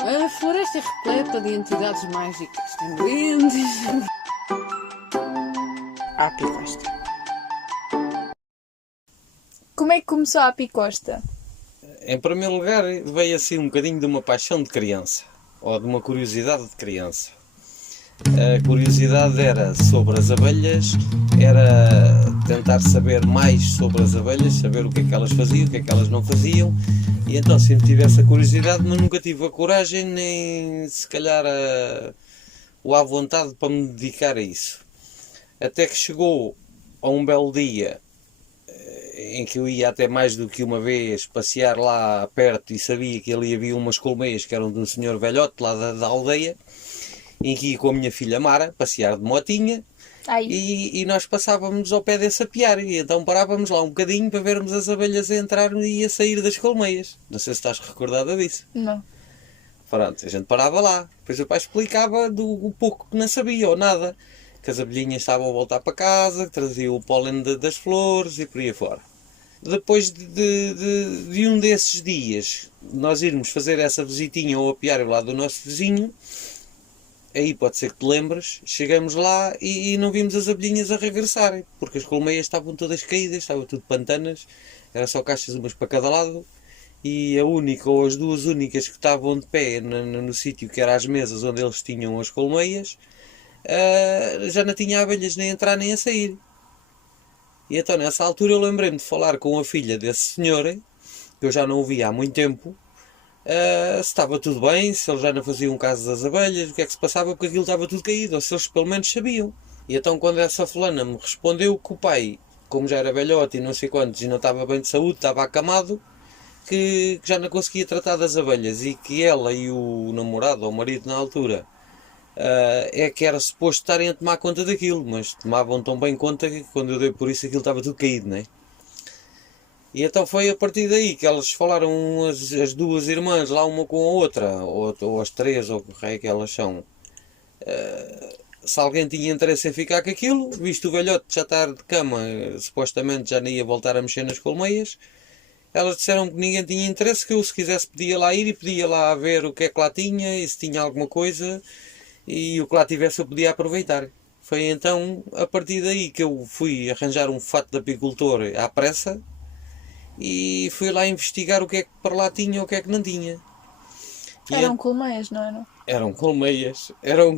A floresta é repleta de entidades mágicas. Tem duendes. A Apicosta. Como é que começou a Apicosta? Em primeiro lugar, veio assim um bocadinho de uma paixão de criança, ou de uma curiosidade de criança. A curiosidade era sobre as abelhas, era tentar saber mais sobre as abelhas, saber o que é que elas faziam, o que é que elas não faziam, e então sempre tive essa curiosidade, mas nunca tive a coragem, nem se calhar ou a vontade para me dedicar a isso. Até que chegou a um belo dia em que eu ia até mais do que uma vez passear lá perto e sabia que ali havia umas colmeias que eram de um senhor velhote lá da aldeia, em que ia com a minha filha Mara passear de motinha. E nós passávamos ao pé desse apiário e então parávamos lá um bocadinho para vermos as abelhas a entrar e a sair das colmeias. Não sei se estás recordada disso. Não. Pronto, a gente parava lá. Depois o pai explicava do pouco que não sabia ou nada. Que as abelhinhas estavam a voltar para casa, que traziam o pólen das flores e por aí fora. Depois de um desses dias, nós irmos fazer essa visitinha ao apiário lá do nosso vizinho, aí pode ser que te lembres, chegamos lá e não vimos as abelhinhas a regressarem, porque as colmeias estavam todas caídas, estavam tudo pantanas, era só caixas umas para cada lado, e a única ou as duas únicas que estavam de pé no sítio que era as mesas onde eles tinham as colmeias, já não tinha abelhas nem a entrar nem a sair. E então nessa altura eu lembrei-me de falar com a filha desse senhor, que eu já não o via há muito tempo, se estava tudo bem, se eles já não faziam caso das abelhas, o que é que se passava, porque aquilo estava tudo caído, ou se eles pelo menos sabiam. E então quando essa fulana me respondeu que o pai, como já era velhote e não sei quantos, e não estava bem de saúde, estava acamado, que já não conseguia tratar das abelhas, e que ela e o namorado, ou o marido na altura, é que era suposto estarem a tomar conta daquilo, mas tomavam tão bem conta que quando eu dei por isso aquilo estava tudo caído, não é? E então foi a partir daí que elas falaram, as duas irmãs, lá uma com a outra, ou as três, ou o que raio que elas são, se alguém tinha interesse em ficar com aquilo, visto o velhote já estar de cama, supostamente já não ia voltar a mexer nas colmeias, elas disseram que ninguém tinha interesse, que eu se quisesse podia lá ir e podia lá ver o que é que lá tinha e se tinha alguma coisa, e o que lá tivesse eu podia aproveitar. Foi então a partir daí que eu fui arranjar um fato de apicultor à pressa e fui lá investigar o que é que para lá tinha e o que é que não tinha. Eram colmeias, não eram? Eram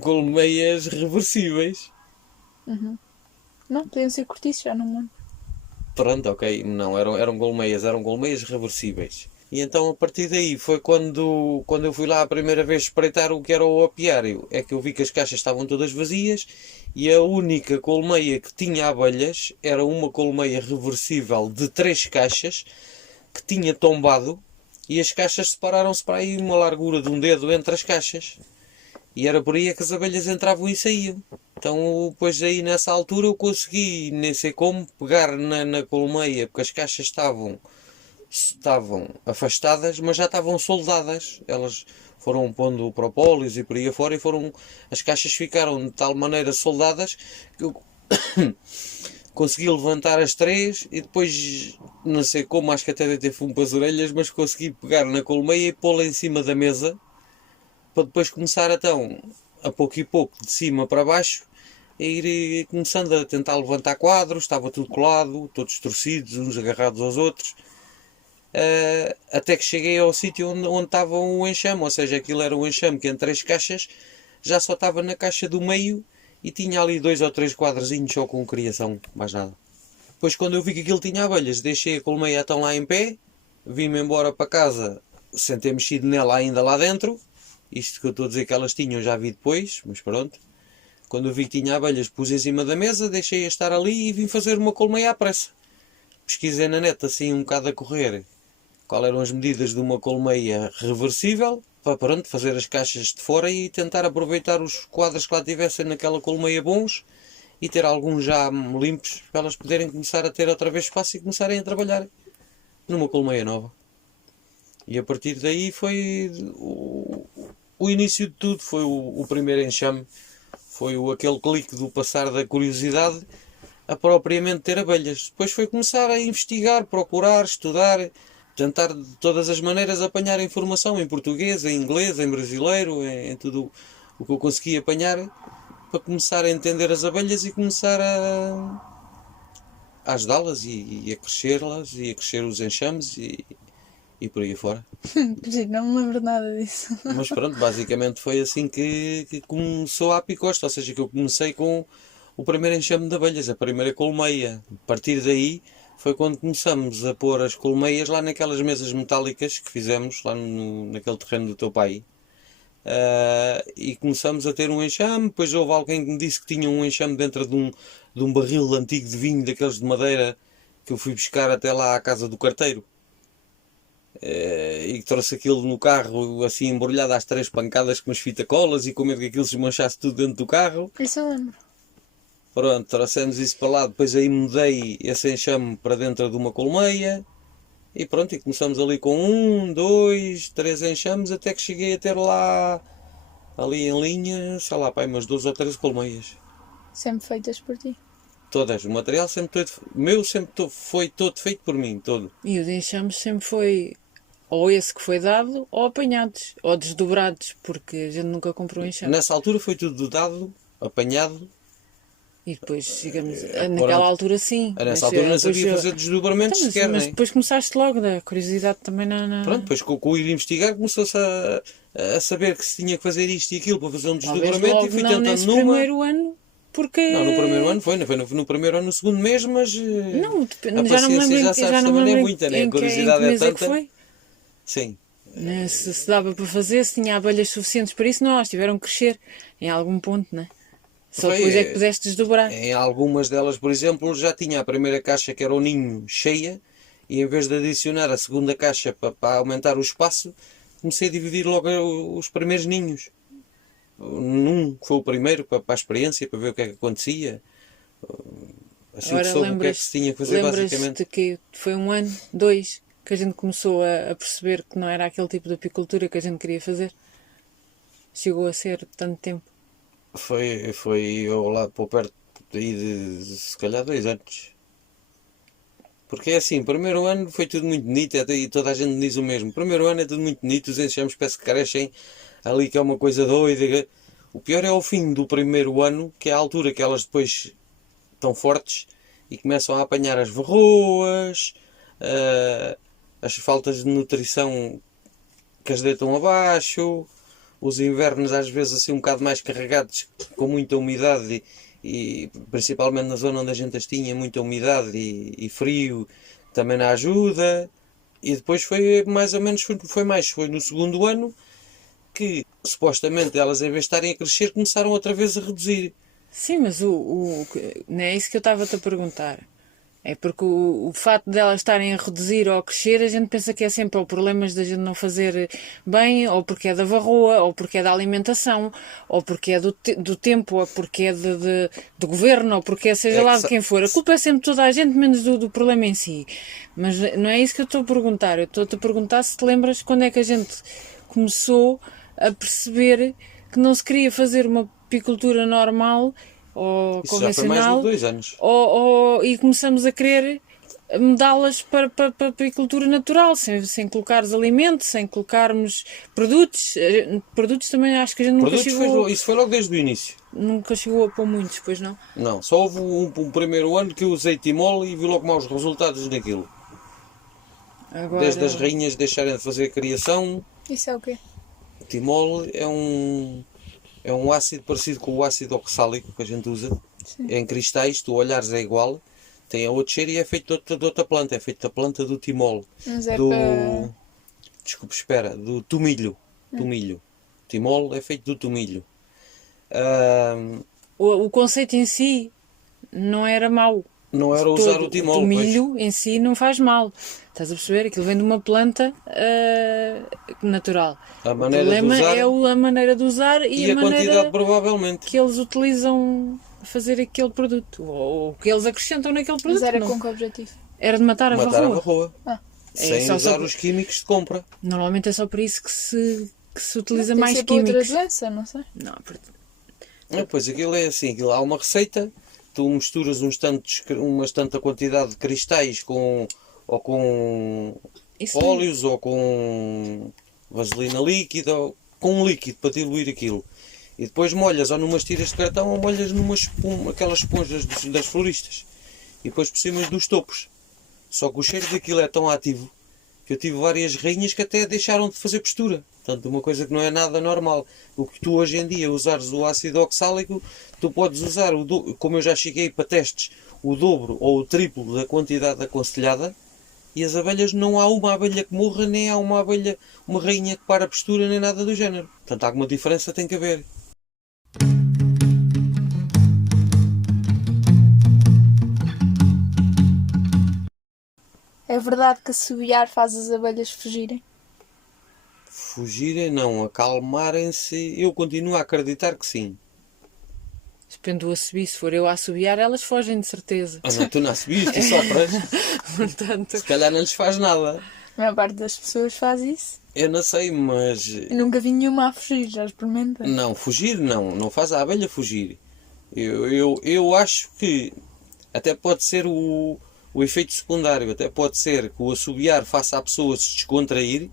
colmeias reversíveis. Não, podiam ser cortiços, já não me lembro. Pronto, ok, não, eram colmeias reversíveis. E então a partir daí foi quando eu fui lá a primeira vez espreitar o que era o apiário, é que eu vi que as caixas estavam todas vazias e a única colmeia que tinha abelhas era uma colmeia reversível de 3 caixas que tinha tombado e as caixas separaram-se para aí uma largura de um dedo entre as caixas. E era por aí que as abelhas entravam e saíam. Então, depois aí nessa altura eu consegui, nem sei como, pegar na colmeia, porque as caixas estavam afastadas, mas já estavam soldadas. Elas foram pondo propóleos e por aí afora e as caixas ficaram de tal maneira soldadas que eu consegui levantar as 3 e depois, não sei como, acho que até dei ter fumo para as orelhas, mas consegui pegar na colmeia e pô-la em cima da mesa para depois começar então, a pouco e pouco, de cima para baixo, a ir começando a tentar levantar quadros, estava tudo colado, todos torcidos, uns agarrados aos outros, até que cheguei ao sítio onde estava o enxame, ou seja, aquilo era o enxame que entre as caixas já só estava na caixa do meio e tinha ali 2 ou 3 quadrozinhos só com criação, mais nada. Depois quando eu vi que aquilo tinha abelhas, deixei a colmeia então lá em pé, vim-me embora para casa sem ter mexido nela ainda lá dentro. Isto que eu estou a dizer que elas tinham já vi depois, mas pronto. Quando eu vi que tinha abelhas, pus em cima da mesa, deixei-a estar ali e vim fazer uma colmeia à pressa. Pesquisei na net assim um bocado a correr qual eram as medidas de uma colmeia reversível, para pronto, fazer as caixas de fora e tentar aproveitar os quadros que lá tivessem naquela colmeia bons e ter alguns já limpos para elas poderem começar a ter outra vez espaço e começarem a trabalhar numa colmeia nova. E a partir daí foi o início de tudo, foi o primeiro enxame, foi aquele clique do passar da curiosidade a propriamente ter abelhas. Depois foi começar a investigar, procurar, estudar, tentar de todas as maneiras apanhar informação em português, em inglês, em brasileiro, em tudo o que eu conseguia apanhar, para começar a entender as abelhas e começar a ajudá-las e a crescer-las e a crescer os enxames e por aí fora. Não me lembro nada disso. Mas pronto, basicamente foi assim que começou a Apicosta, ou seja, que eu comecei com o primeiro enxame de abelhas, a primeira colmeia. A partir daí foi quando começamos a pôr as colmeias lá naquelas mesas metálicas que fizemos lá naquele terreno do teu pai. E começamos a ter um enxame. Depois houve alguém que me disse que tinha um enxame dentro de um barril antigo de vinho, daqueles de madeira, que eu fui buscar até lá à casa do carteiro. E trouxe aquilo no carro assim embrulhado às 3 pancadas com as fita-colas e com medo que aquilo se manchasse tudo dentro do carro. Isso eu lembro. Pronto, trouxemos isso para lá, depois aí mudei esse enxame para dentro de uma colmeia e pronto, e começamos ali com 1, 2, 3 enxames até que cheguei a ter lá, ali em linha, sei lá, pá, umas 12 ou 13 colmeias. Sempre feitas por ti. Todas, o material sempre todo, meu sempre foi todo feito por mim, todo. E os enxames sempre foi ou esse que foi dado, ou apanhados, ou desdobrados, porque a gente nunca comprou enxame. Nessa altura foi tudo dado, apanhado. E depois, digamos, naquela altura sim. Nessa altura não sabia fazer desdobramentos então, sequer, mas nem. depois começaste logo, da curiosidade também na... Pronto, depois com o ir investigar começou-se a saber que se tinha que fazer isto e aquilo para fazer um Talvez desdobramento logo e fui não tentando nesse numa. primeiro ano, porque... Não, no primeiro ano foi no primeiro ano, no segundo mês, mas Não, a já não me paciência lembro, já sabes já não me também não é lembro muita, né? A em que curiosidade mês é é que tanta. foi. Sim. Né, se dava para fazer, se tinha abelhas suficientes para isso, não, elas tiveram que crescer em algum ponto, né? Só Foi, depois é que pudeste desdobrar. Em algumas delas, por exemplo, já tinha a primeira caixa que era o ninho cheia e em vez de adicionar a segunda caixa para aumentar o espaço, comecei a dividir logo os primeiros ninhos. Num que foi o primeiro para a experiência, para ver o que é que acontecia. Assim que soube o que é que se tinha que fazer basicamente. Lembras-te que foi 1 ano, 2, que a gente começou a perceber que não era aquele tipo de apicultura que a gente queria fazer? Chegou a ser tanto tempo. Foi eu lá por perto aí de se calhar 2 anos. Porque é assim, primeiro ano foi tudo muito bonito e toda a gente diz o mesmo. Primeiro ano é tudo muito bonito, os enxames parece que crescem ali, que é uma coisa doida. O pior é o fim do primeiro ano, que é a altura que elas depois estão fortes e começam a apanhar as verroas, as faltas de nutrição que as deitam abaixo, os invernos às vezes assim um bocado mais carregados, com muita umidade e principalmente na zona onde a gente as tinha, muita umidade e frio, também não ajuda. E depois foi mais ou menos, foi no segundo ano que supostamente elas, em vez de estarem a crescer, começaram outra vez a reduzir. Sim, mas não é isso que eu estava-te a perguntar. É porque o facto de elas estarem a reduzir ou a crescer, a gente pensa que é sempre ou problemas da gente não fazer bem, ou porque é da varroa, ou porque é da alimentação, ou porque é do tempo, ou porque é do governo, ou porque é seja lá de quem for. A culpa é sempre toda a gente, menos do problema em si. Mas não é isso que eu estou a perguntar. Eu estou-te a perguntar se te lembras quando é que a gente começou a perceber que não se queria fazer uma apicultura normal ou Isso já foi mais convencional, de 2 anos. e começamos a querer mudá-las para a apicultura natural, sem colocarmos alimentos, sem colocarmos produtos. Produtos também acho que a gente nunca chegou. Isso foi logo desde o início. Nunca chegou a pôr muitos, pois não? Não, só houve um primeiro ano que eu usei timol e vi logo maus resultados naquilo. Agora... Desde as rainhas deixarem de fazer criação. Isso é o quê? O timol é um ácido parecido com o ácido oxálico que a gente usa. Sim. É em cristais, tu olhares é igual, tem a outro cheiro e é feito de outra planta, é feito da planta do timol. Mas é para... Desculpe, espera, do tomilho. Tomilho. Timol é feito do tomilho. O conceito em si não era mau. Não era usar o timol. O tomilho em si não faz mal. Estás a perceber? Aquilo vem de uma planta natural. A O maneira problema de usar é a maneira de usar e a maneira quantidade, provavelmente. que eles utilizam a fazer aquele produto. Ou que eles acrescentam naquele produto. Mas era não. com que objetivo? Era de matar a Matar a varroa. varroa. Ah. Sem só usar sobre- os químicos de compra. Normalmente é só para isso que se utiliza Tem mais sempre outra químicos. doença, não sei. Não, Pois aquilo é assim, há uma receita, tu misturas umas tanta quantidade de cristais com Isso óleos ou com vaselina líquida, ou com um líquido para diluir aquilo. E depois molhas ou numas tiras de cartão ou molhas aquelas esponjas das floristas. E depois por cima dos topos. Só que o cheiro daquilo é tão ativo que eu tive várias rainhas que até deixaram de fazer postura. Portanto, uma coisa que não é nada normal. O que tu hoje em dia usares o ácido oxálico, tu podes usar, como eu já cheguei para testes, o dobro ou o triplo da quantidade aconselhada, e as abelhas, não há uma abelha que morra, nem há uma abelha, uma rainha que para a postura, nem nada do género. Portanto, alguma diferença tem que haver. É verdade que assobiar faz as abelhas fugirem? Fugirem não, acalmarem-se, eu continuo a acreditar que sim. depende do assobio. Se for eu a assobiar, elas fogem de certeza. Ah não, tu não assobias, tu sopras. Portanto, Se calhar não lhes faz nada. A maior parte das pessoas faz isso. Eu não sei, mas... Eu nunca vi nenhuma a fugir, já experimentei. Não, fugir não faz a abelha fugir. Eu acho que até pode ser o efeito secundário, até pode ser que o assobiar faça a pessoa se descontrair,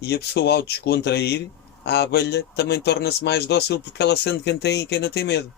e a pessoa ao descontrair, a abelha também torna-se mais dócil porque ela sente quem não tem medo.